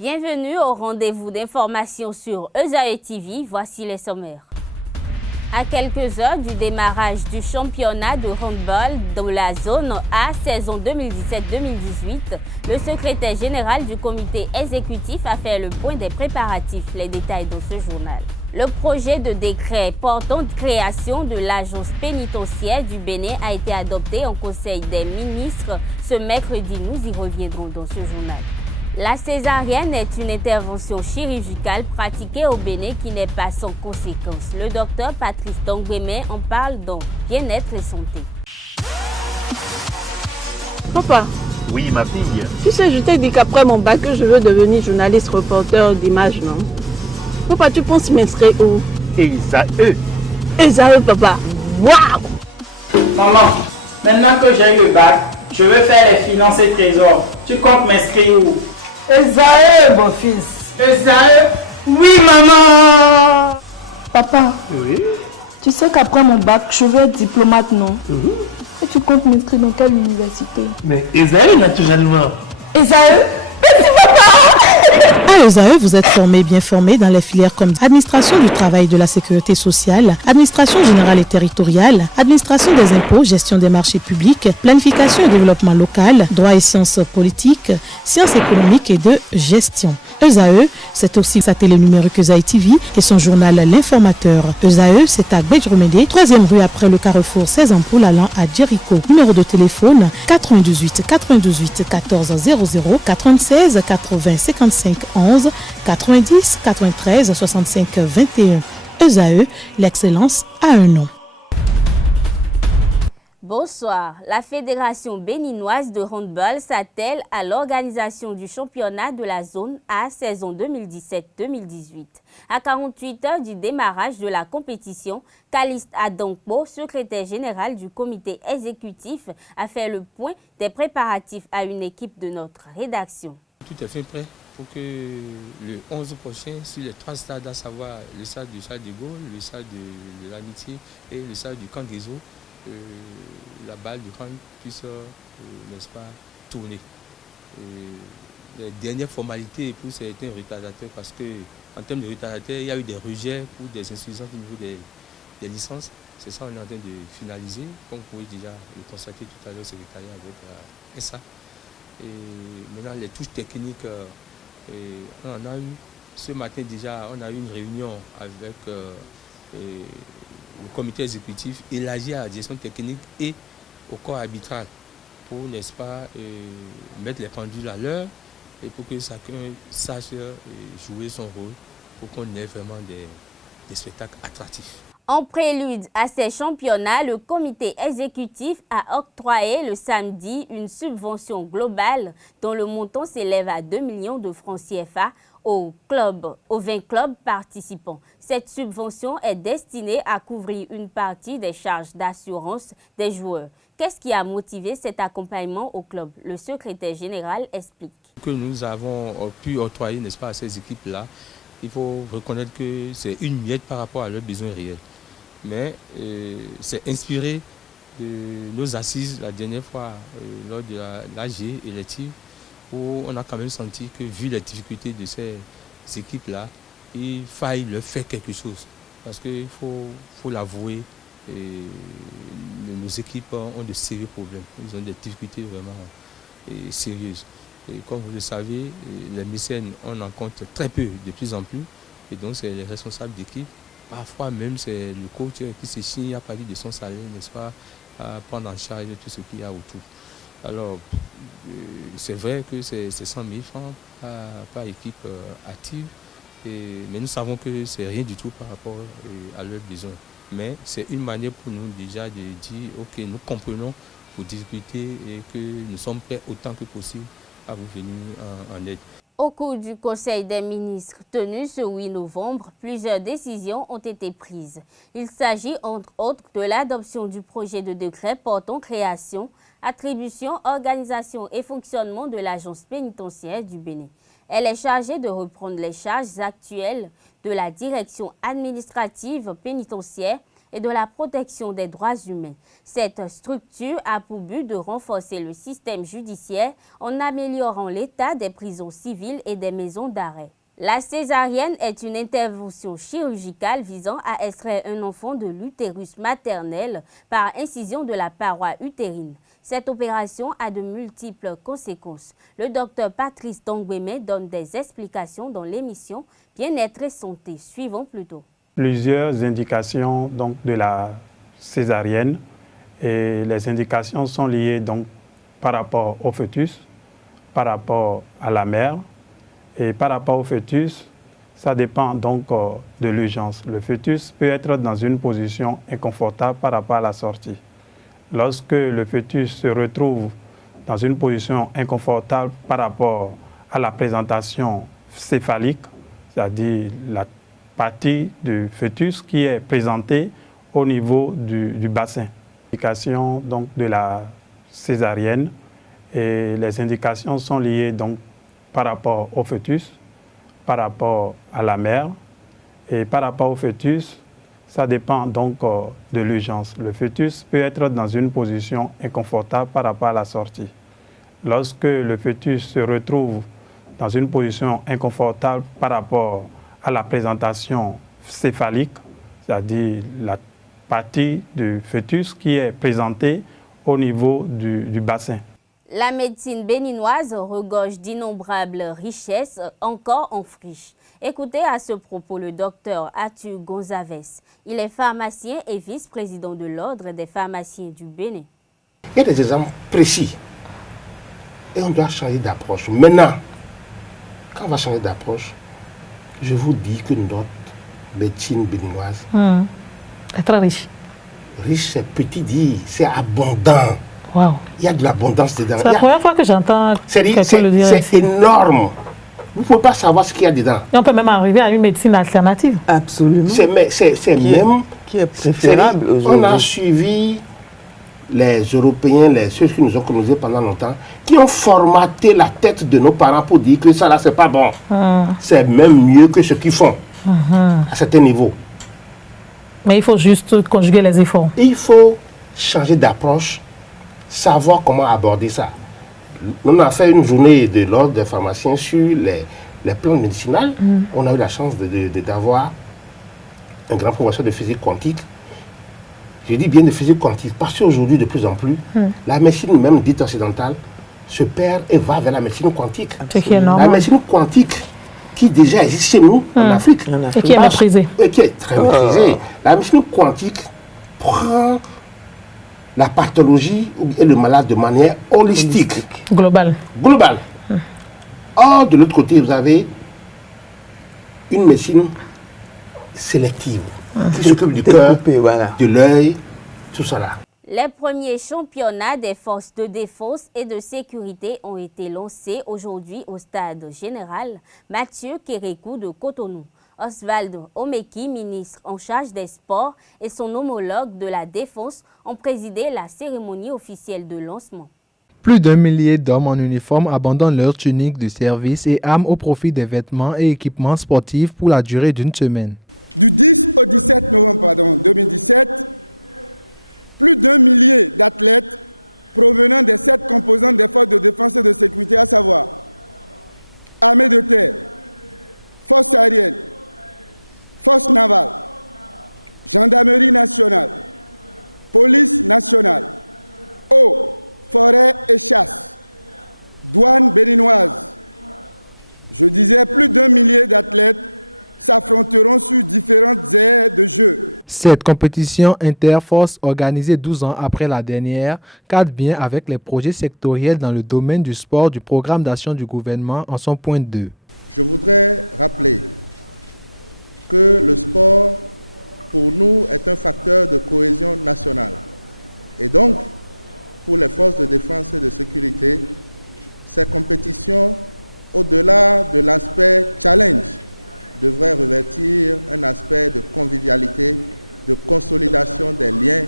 Bienvenue au rendez-vous d'information sur ESAE TV. Voici les sommaires. À quelques heures du démarrage du championnat de handball de la zone A saison 2017-2018, le secrétaire général du comité exécutif a fait le point des préparatifs. Les détails dans ce journal. Le projet de décret portant création de l'agence pénitentiaire du Bénin a été adopté en Conseil des ministres ce mercredi. Nous y reviendrons dans ce journal. La césarienne est une intervention chirurgicale pratiquée au Bénin qui n'est pas sans conséquences. Le docteur Patrice Tongbeme en parle dans Bien-être et santé. Papa. Oui, ma fille. Tu sais, je t'ai dit qu'après mon bac, je veux devenir journaliste reporter d'images, non? Papa, tu penses m'inscrire où? ESAE. ESAE, papa. Waouh! Maman, maintenant que j'ai eu le bac, je veux faire les finances et trésors. Tu comptes m'inscrire où? ESAE, mon fils. ESAE? Oui, maman. Papa. Oui. Tu sais qu'après mon bac, je veux être diplomate, non? Et tu comptes m'inscrire dans quelle université? Mais ESAE, naturellement. ESAE? Merci, papa. À ESAE, vous êtes bien formé dans les filières comme administration du travail et de la sécurité sociale, administration générale et territoriale, administration des impôts, gestion des marchés publics, planification et développement local, droit et sciences politiques, sciences économiques et de gestion. ESAE, c'est aussi sa télé numérique ESAE TV et son journal L'Informateur. ESAE, c'est à Bédjoumédé, 3e rue après le carrefour 16 ampoules allant à Jericho. Numéro de téléphone 98 98 14 00 96 80 55 11 90 93 65 21. ESAE, l'excellence a un nom. Bonsoir. La Fédération béninoise de handball s'attelle à l'organisation du championnat de la zone A saison 2017-2018. À 48 heures du démarrage de la compétition, Caliste Adankpo, secrétaire général du comité exécutif, a fait le point des préparatifs à une équipe de notre rédaction. Tout est fait prêt pour que le 11 prochain, sur les 3 stades, à savoir le stade du Charles de Gaulle, le stade de l'Amitié et le stade du Camp des Eaux, la balle du hand puisse, n'est-ce pas, tourner. Les dernières formalités pour certains retardateurs, parce qu'en termes de retardateurs, il y a eu des rejets pour des insuffisances au niveau des licences. C'est ça qu'on est en train de finaliser, comme vous pouvez déjà le constater tout à l'heure au secrétariat avec la SA. Et maintenant, les touches techniques, on en a eu. Ce matin déjà, on a eu une réunion avec le comité exécutif élargi à la direction technique et au corps arbitral pour, n'est-ce pas, mettre les pendules à l'heure et pour que chacun sache jouer son rôle pour qu'on ait vraiment des spectacles attractifs. En prélude à ces championnats, le comité exécutif a octroyé le samedi une subvention globale dont le montant s'élève à 2 millions de francs CFA aux 20 clubs participants. Cette subvention est destinée à couvrir une partie des charges d'assurance des joueurs. Qu'est-ce qui a motivé cet accompagnement au club? Le secrétaire général explique. Que nous avons pu octroyer, n'est-ce pas, à ces équipes-là, il faut reconnaître que c'est une miette par rapport à leurs besoins réels. Mais c'est inspiré de nos assises la dernière fois lors de l'AG élective où on a quand même senti que vu les difficultés de ces équipes-là, il faille leur faire quelque chose. Parce qu'il faut l'avouer, nos équipes ont de sérieux problèmes. Ils ont des difficultés vraiment sérieuses. Et comme vous le savez, les mécènes, on en compte très peu de plus en plus. Et donc c'est les responsables d'équipe. Parfois même, c'est le coach qui se signe à partir de son salaire, n'est-ce pas, à prendre en charge tout ce qu'il y a autour. Alors, c'est vrai que c'est 100 000 francs par équipe active, mais nous savons que c'est rien du tout par rapport à leurs besoins. Mais c'est une manière pour nous déjà de dire, OK, nous comprenons vos difficultés et que nous sommes prêts autant que possible à vous venir en aide. Au cours du Conseil des ministres tenu ce 8 novembre, plusieurs décisions ont été prises. Il s'agit entre autres de l'adoption du projet de décret portant création, attribution, organisation et fonctionnement de l'agence pénitentiaire du Bénin. Elle est chargée de reprendre les charges actuelles de la direction administrative pénitentiaire et de la protection des droits humains. Cette structure a pour but de renforcer le système judiciaire en améliorant l'état des prisons civiles et des maisons d'arrêt. La césarienne est une intervention chirurgicale visant à extraire un enfant de l'utérus maternel par incision de la paroi utérine. Cette opération a de multiples conséquences. Le docteur Patrice Dongweme donne des explications dans l'émission Bien-être et santé. Suivons plutôt. Plusieurs indications donc, de la césarienne et les indications sont liées donc, par rapport au fœtus, par rapport à la mère. Et par rapport au fœtus, ça dépend donc de l'urgence. Le fœtus peut être dans une position inconfortable par rapport à la sortie. Lorsque le fœtus se retrouve dans une position inconfortable par rapport à la présentation céphalique, c'est-à-dire la partie du fœtus qui est présentée au niveau du bassin. Indication donc de la césarienne et les indications sont liées donc par rapport au fœtus, par rapport à la mère et par rapport au fœtus, ça dépend donc de l'urgence. Le fœtus peut être dans une position inconfortable par rapport à la sortie. Lorsque le fœtus se retrouve dans une position inconfortable par rapport à la présentation céphalique, c'est-à-dire la partie du fœtus qui est présentée au niveau du bassin. La médecine béninoise regorge d'innombrables richesses encore en friche. Écoutez à ce propos le docteur Atu Gonzalez. Il est pharmacien et vice-président de l'Ordre des pharmaciens du Bénin. Il y a des exemples précis et on doit changer d'approche. Maintenant, quand on va changer d'approche, je vous dis que notre médecine béninoise est très riche. Riche, c'est petit dit, c'est abondant. Wow. Il y a de l'abondance dedans. C'est la première fois que j'entends quelqu'un le dire. C'est énorme. Vous ne pouvez pas savoir ce qu'il y a dedans. Et on peut même arriver à une médecine alternative. Absolument. C'est même qui est préférable aujourd'hui. On a suivi les Européens, ceux qui nous ont colonisés pendant longtemps, qui ont formaté la tête de nos parents pour dire que ça là, c'est pas bon. C'est même mieux que ce qu'ils font à certains niveaux. Mais il faut juste conjuguer les efforts. Il faut changer d'approche, savoir comment aborder ça. On a fait une journée de l'ordre des pharmaciens sur les plantes médicinales. On a eu la chance d'avoir un grand professeur de physique quantique. Je dis bien de physique quantique parce qu'aujourd'hui, de plus en plus, la médecine même dite occidentale se perd et va vers la médecine quantique. C'est qui est normal. La médecine quantique qui déjà existe chez nous, en Afrique. Et qui est maîtrisée. Et qui est très maîtrisée. La médecine quantique prend la pathologie et le malade de manière holistique. Globale. Or, de l'autre côté, vous avez une médecine sélective qui s'occupe du cœur, de l'œil, tout ça là. Les premiers championnats des forces de défense et de sécurité ont été lancés aujourd'hui au stade général Mathieu Kérékou de Cotonou. Oswald Omeki, ministre en charge des sports, et son homologue de la défense ont présidé la cérémonie officielle de lancement. Plus d'1 millier d'hommes en uniforme abandonnent leur tunique de service et arment au profit des vêtements et équipements sportifs pour la durée d'une semaine. Du 10 au 17 novembre 2017, plus d'1 millier d'athlètes provenant des 7 composantes des forces de défense et de sécurité, à savoir armée de terre, force aérienne, force navale, gendarmerie nationale, police nationale, eau, forêt et chasse, douane béninoise. Je disais plus d'1 millier d'athlètes s'affronteront sur différentes aires de jeu. Cette compétition interforce organisée 12 ans après la dernière cadre bien avec les projets sectoriels dans le domaine du sport du programme d'action du gouvernement en son point 2. Je voudrais rappeler que le sport, pour nous, est un facteur de cohésion nationale. Et donc, pour les forces de défense et de sécurité, ces compétitions, au-delà de l'aspect challenge, devraient revêtir un aspect de convivialité, de consolidation des liens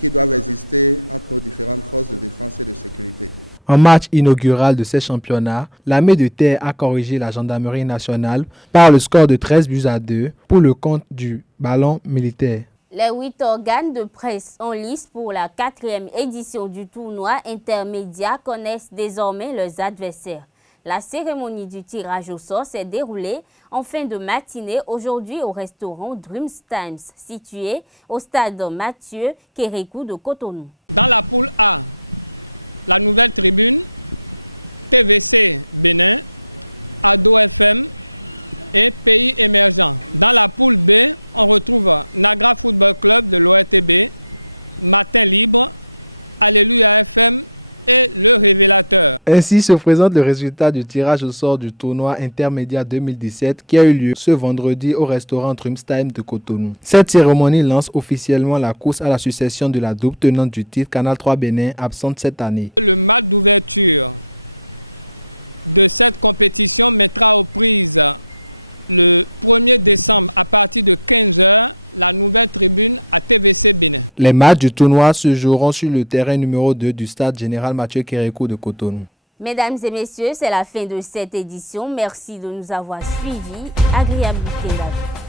qui doivent exister entre nos différentes forces de défense et de sécurité. En match inaugural de ces championnats, l'armée de terre a corrigé la gendarmerie nationale par le score de 13 buts à 2 pour le compte du ballon militaire. Les 8 organes de presse en lice pour la 4e édition du tournoi intermédiaire connaissent désormais leurs adversaires. La cérémonie du tirage au sort s'est déroulée en fin de matinée aujourd'hui au restaurant Dreams Times, situé au stade Mathieu Kérékou de Cotonou. Dans la poule A, la Nouvelle Tribune, TVC Bénin, Ado FM et Pays Émergents. Dans la poule B, on retrouve Nagra Football Club de l'ORTB, Matin Libre, Alléluia FM et Le Révélateur. Ainsi se présente le résultat du tirage au sort du tournoi intermédiaire 2017 qui a eu lieu ce vendredi au restaurant Dreams Time de Cotonou. Cette cérémonie lance officiellement la course à la succession de la double tenante du titre Canal 3 Bénin absente cette année. Le match d'ouverture de cette compétition mettra aux prises le 1er décembre à partir de 15h la Nouvelle Tribune à TVC Bénin. Les matchs du tournoi se joueront sur le terrain numéro 2 du stade général Mathieu Kérékou de Cotonou. Mesdames et messieurs, c'est la fin de cette édition. Merci de nous avoir suivis. Agréable week-end.